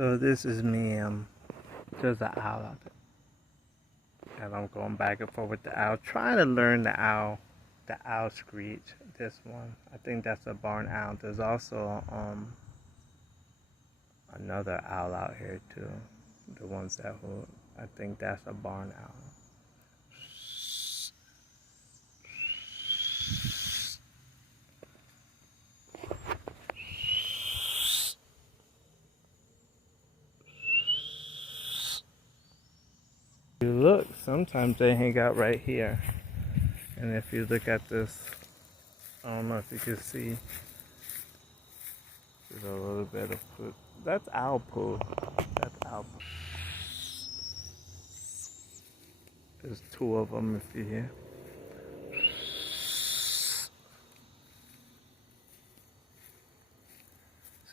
So this is me, there's an owl out there. And I'm going back and forth with the owl, trying to learn the owl screech. This one, I think that's a barn owl. There's also another owl out here too. The ones that hoot. I think that's a barn owl. You look, sometimes they hang out right here. And if you look at this, I don't know if you can see, there's a little bit of poop. That's owl poop. That's owl poop. There's two of them if you hear.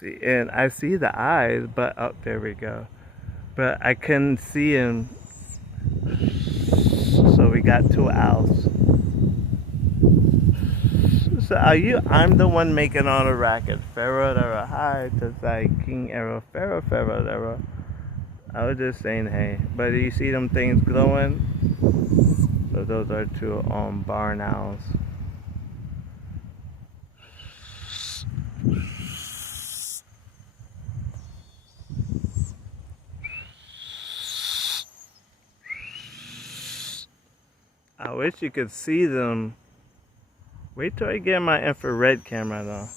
See, and I see the eyes, but oh, there we go. But I couldn't see him. So we got two owls. So I'm the one making all the racket. Pharaoh, hi, to say King Arrow, Pharaoh. I was just saying hey. But do you see them things glowing? So those are two barn owls. I wish you could see them. Wait till I get my infrared camera though.